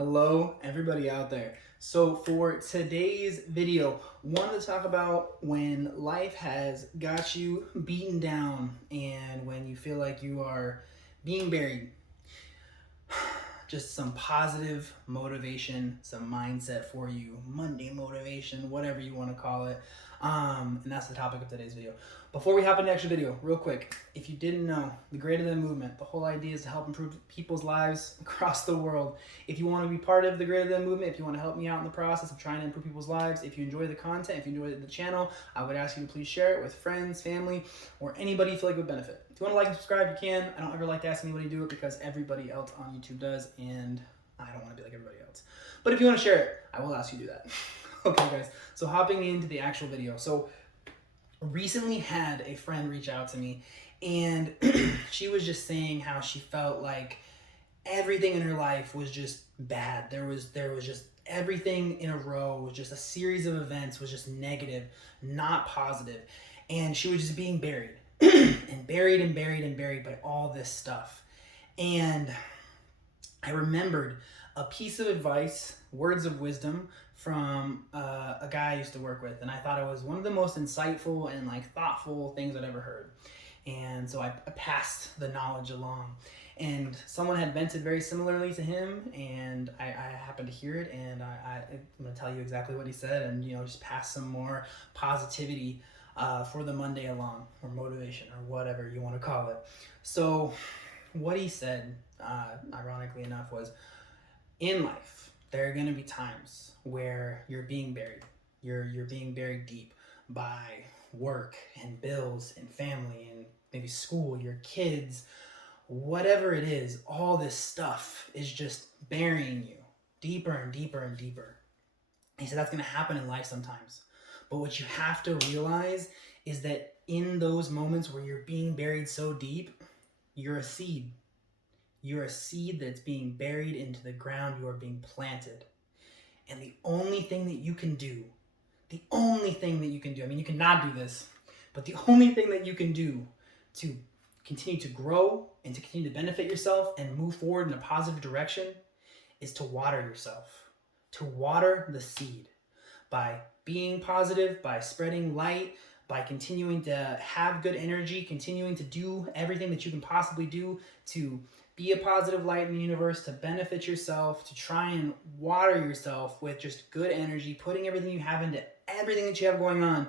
Hello, everybody out there. So for today's video, wanted to talk about when life has got you beaten down and when you feel like you are being buried. Just some positive motivation, some mindset for you, Monday motivation, whatever you want to call it. And that's the topic of today's video. Before we hop into the actual video, real quick, if you didn't know, the Greater Than movement, the whole idea is to help improve people's lives across the world. If you want to be part of the Greater Than movement, if you want to help me out in the process of trying to improve people's lives, if you enjoy the content, if you enjoy the channel, I would ask you to please share it with friends, family, or anybody you feel like would benefit. If you want to like and subscribe, you can. I don't ever like to ask anybody to do it because everybody else on YouTube does, and I don't want to be like everybody else. But if you want to share it, I will ask you to do that. Okay, guys. So hopping into the actual video. So recently had a friend reach out to me, and she was just saying how she felt like everything in her life was just bad. There was just everything in a row was just a series of events was just negative, not positive, and she was just being buried and buried and buried and buried by all this stuff. And I remembered a piece of advice, words of wisdom from a guy I used to work with, and I thought it was one of the most insightful and thoughtful things I'd ever heard. And so I passed the knowledge along. And someone had vented very similarly to him, and I happened to hear it, and I'm going to tell you exactly what he said, and just pass some more positivity for the Monday along, or motivation, or whatever you want to call it. So what he said, ironically enough, was in life, there are going to be times where you're being buried. You're being buried deep by work and bills and family and maybe school, your kids, whatever it is. All this stuff is just burying you deeper and deeper and deeper. He said that's going to happen in life sometimes. But what you have to realize is that in those moments where you're being buried so deep, you're a seed. You're a seed that's being buried into the ground. You are being planted. And the only thing that you can do, I mean, you cannot do this, but the only thing that you can do to continue to grow and to continue to benefit yourself and move forward in a positive direction is to water yourself, to water the seed by being positive, by spreading light, by continuing to have good energy, continuing to do everything that you can possibly do to be a positive light in the universe, to benefit yourself, to try and water yourself with just good energy, putting everything you have into everything that you have going on.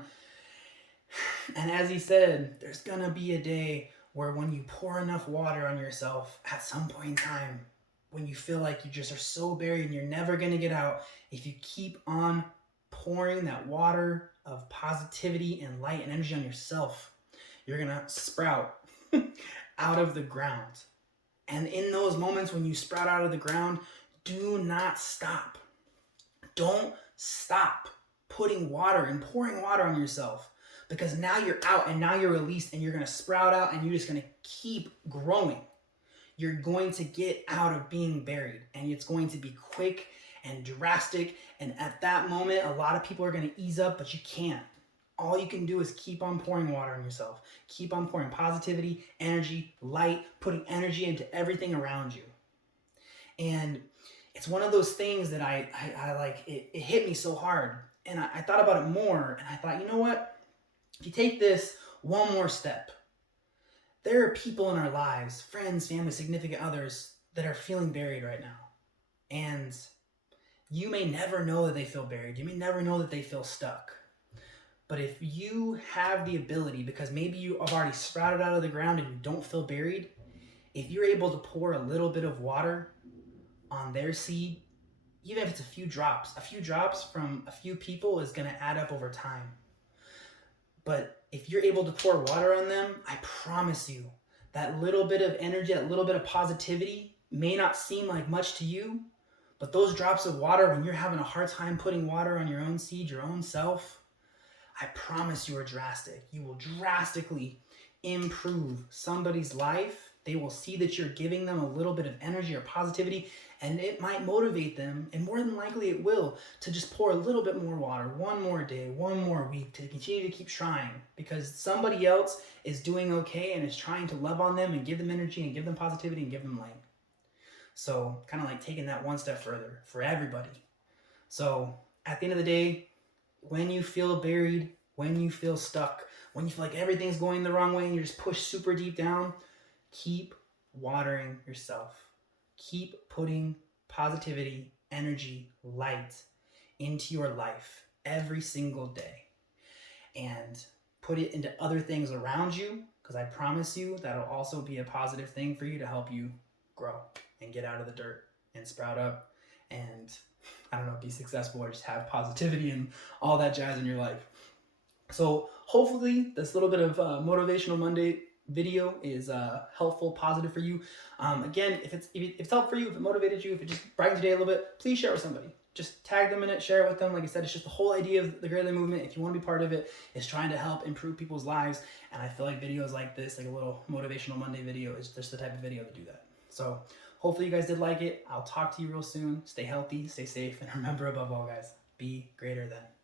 And as he said, there's gonna be a day where when you pour enough water on yourself at some point in time, when you feel like you just are so buried and you're never gonna get out, if you keep on pouring that water of positivity and light and energy on yourself, you're gonna sprout out of the ground. And in those moments when you sprout out of the ground, do not stop. Don't stop putting water and pouring water on yourself, because now you're out and now you're released and you're going to sprout out and you're just going to keep growing. You're going to get out of being buried, and it's going to be quick and drastic. And at that moment, a lot of people are going to ease up, but you can't. All you can do is keep on pouring water on yourself. Keep on pouring positivity, energy, light, putting energy into everything around you. And it's one of those things that I like, it hit me so hard. And I thought about it more, and I thought, you know what? If you take this one more step, there are people in our lives, friends, family, significant others, that are feeling buried right now. And you may never know that they feel buried. You may never know that they feel stuck. But if you have the ability, because maybe you have already sprouted out of the ground and you don't feel buried, if you're able to pour a little bit of water on their seed, even if it's a few drops from a few people is going to add up over time. But if you're able to pour water on them, I promise you, that little bit of energy, that little bit of positivity may not seem like much to you, but those drops of water, when you're having a hard time putting water on your own seed, your own self, I promise you are drastic. You will drastically improve somebody's life. They will see that you're giving them a little bit of energy or positivity, and it might motivate them, and more than likely it will, to just pour a little bit more water, one more day, one more week, to continue to keep trying, because somebody else is doing okay and is trying to love on them and give them energy and give them positivity and give them light. So kind of like taking that one step further for everybody. So at the end of the day, when you feel buried, when you feel stuck, when you feel like everything's going the wrong way and you're just pushed super deep down, keep watering yourself. Keep putting positivity, energy, light into your life every single day. And put it into other things around you, because I promise you that'll also be a positive thing for you to help you grow and get out of the dirt and sprout up and, I don't know, be successful or just have positivity and all that jazz in your life. So hopefully this little bit of Motivational Monday video is helpful, positive for you. Again, if it's helpful for you, if it motivated you, if it just brightened your day a little bit, please share it with somebody. Just tag them in it, share it with them. Like I said, it's just the whole idea of the Greatly Movement. If you want to be part of it, is trying to help improve people's lives. And I feel like videos like this, like a little Motivational Monday video, is just the type of video to do that. So hopefully you guys did like it. I'll talk to you real soon. Stay healthy, stay safe, and remember above all, guys, be greater than.